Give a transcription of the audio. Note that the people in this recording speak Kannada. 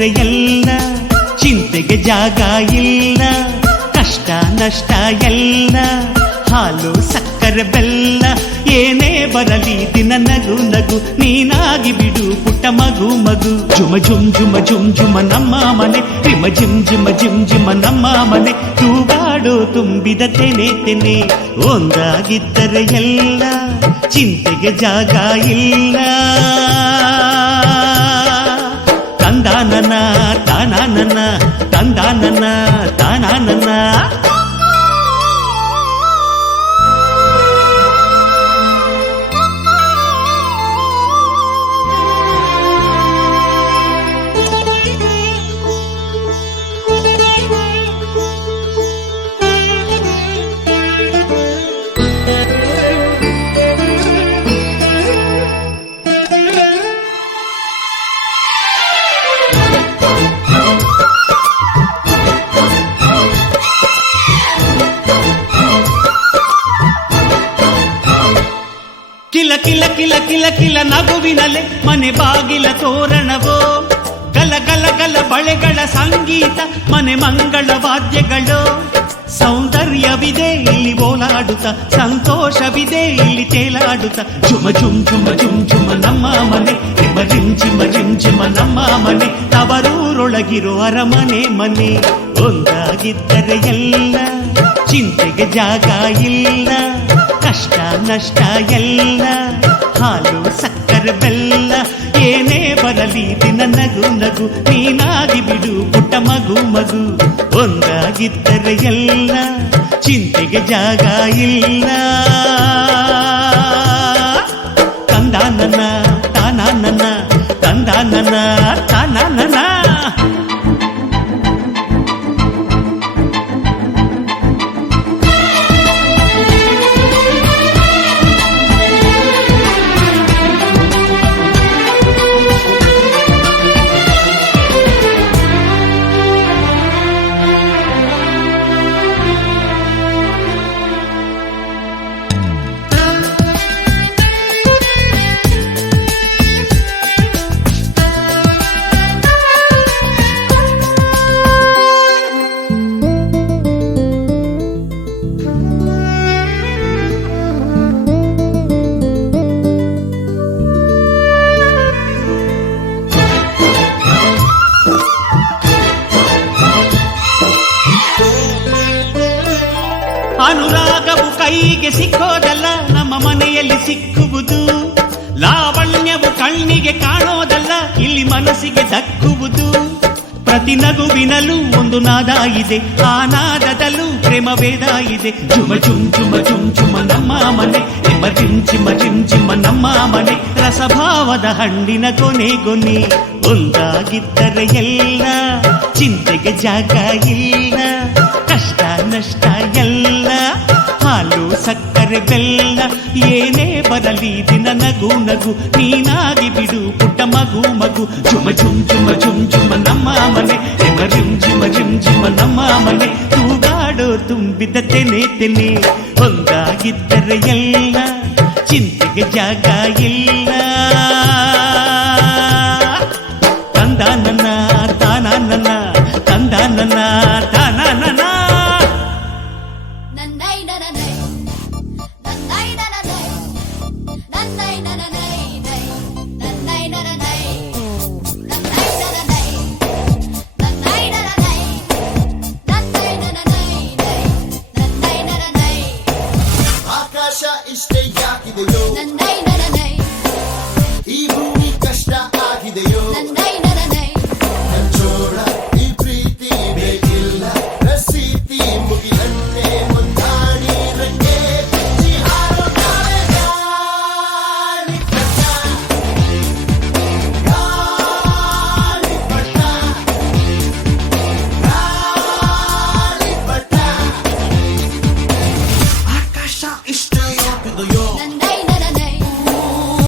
ಒಂದಾಗಿದ್ದರೆ ಎಲ್ಲ, ಚಿಂತೆಗೆ ಜಾಗ ಇಲ್ಲ, ಕಷ್ಟ ನಷ್ಟ ಎಲ್ಲ, ಹಾಲು ಸಕ್ಕರೆ ಬೆಲ್ಲ, ಏನೇ ಬರಲಿ ದಿನ ನಗು ನಗು, ನೀನಾಗಿ ಬಿಡು ಪುಟ್ಟ ಮಗು ಮಗು. ಜುಮ ಜುಮ್ ಜುಮ ಜುಮ್ ಜುಮ ನಮ್ಮ ಮನೆ, ರಿಮ ಜಿಮ್ ಜಿಮ ಜಿಮ್ ಜಿಮ ನಮ್ಮ ಮನೆ, ತೂಗಾಡು ತುಂಬಿದ ತೆನೆ ತೆನೆ. ಒಂದಾಗಿದ್ದರೆ ಎಲ್ಲ, ಚಿಂತೆಗೆ ಜಾಗ ಇಲ್ಲ. ತಂದಾನನ ತಾನಾನನ, ತಂದಾನನ ತಾನಾನನ. ಕಿಲ ಕಿಲ ಕಿಲ ಕಿಲ ಕಿಲ ನಗುವಿನಲೆ ಮನೆ ಬಾಗಿಲ ತೋರಣವೋ, ಗಲ ಗಲ ಗಲ ಬಳೆಗಳ ಸಂಗೀತ, ಮನೆ ಮಂಗಳ ವಾದ್ಯಗಳು. ಸೌಂದರ್ಯವಿದೆ ಇಲ್ಲಿ ಓಲಾಡುತ್ತ, ಸಂತೋಷವಿದೆ ಇಲ್ಲಿ ತೇಲಾಡುತ್ತ. ಜುಮ ಜುಮ್ ಜುಮ ಜುಮ್ ಜುಮ ನಮ್ಮ ಮನೆ, ರಿಮ ರಿಮ್ ಜಿಮ ರಿಮ್ ಜಿಮ ನಮ್ಮ ಮನೆ, ತವರೂರೊಳಗಿರೋ ಅರಮನೆ ಮನೆ. ಒಂದಾಗಿದ್ದರೆ ಎಲ್ಲ, ಚಿಂತೆಗೆ ಜಾಗ ಇಲ್ಲ, ಕಷ್ಟ ನಷ್ಟ ಎಲ್ಲ, ಹಾಲು ಸಕ್ಕರೆ ಬೆಲ್ಲ, ಏನೇ ಬರಲಿ ದಿನ ನಗು ನಗು, ನೀನಾಗಿ ಬಿಡು ಪುಟ್ಟ ಮಗು ಮಗು. ಒಂದಾಗಿದ್ದರೆ ಎಲ್ಲ, ಚಿಂತೆಗೆ ಜಾಗ ಇಲ್ಲ. ತಂದಾನನ ತಾನಾನನ, ತಂದಾನನ ತಾನಾನನ. ಅನುರಾಗವು ಕೈಗೆ ಸಿಕ್ಕೋದಲ್ಲ, ನಮ್ಮ ಮನೆಯಲ್ಲಿ ಸಿಕ್ಕುವುದು. ಲಾವಣ್ಯವು ಕಣ್ಣಿಗೆ ಕಾಣೋದಲ್ಲ, ಇಲ್ಲಿ ಮನಸ್ಸಿಗೆ ದಕ್ಕುವುದು. ಪ್ರತಿ ನಗುವಿನಲ್ಲೂ ಒಂದು ನಾದ ಇದೆ, ಆ ನಾದದಲ್ಲೂ ಪ್ರೇಮ ವೇದ ಇದೆ. ಜುಮ ಜುಮ್ ಜುಮ ಜುಮ್ ಜುಮ ನಮ್ಮ ಮನೆ, ರಿಮ ಜಿಮ್ ಜಿಮ ಜಿಮ್ ಜಿಮ ನಮ್ಮ ಮನೆ, ರಸಭಾವದ ಹಣ್ಣಿನ ಕೊನೆ ಕೊನೆ. ಒಂದಾಗಿದ್ದರೆ ಎಲ್ಲ, ಚಿಂತೆಗೆ ಜಾಗ ಇಲ್ಲ, ಕಷ್ಟ ನಷ್ಟ ಎಲ್ಲ, ಹಾಲು ಸಕ್ಕರೆ ಬೆಲ್ಲ, ಏನೇ ಬರಲಿ ದಿನ ನಗು ನಗು, ನೀನಾಗಿ ಬಿಡು ಪುಟ್ಟ ಮಗು ಮಗು. ಜುಮ ಜುಮ್ ಜುಮ ಜುಮ್ ಜುಮ ನಮ್ಮ ಮನೆ, ರಿಮ ರಿಮ್ ಜಿಮ ರಿಮ್ ಜಿಮ ನಮ್ಮ ಮನೆ, ತೂಗಾಡೋ ತುಂಬಿದ ತೆನೆ ತೆನೆ. ಒಂದಾಗಿದ್ದರೆ ಎಲ್ಲ, ಚಿಂತೆಗೆ ಜಾಗ ಇಲ್ಲ. ತಂದಾನನ ತಾನಾನನ, ತಂದಾನನ ತಾನಾನನ. ಆಕಾಶ ಇಷ್ಟೇ ಯಾಕಿದೆಯೋ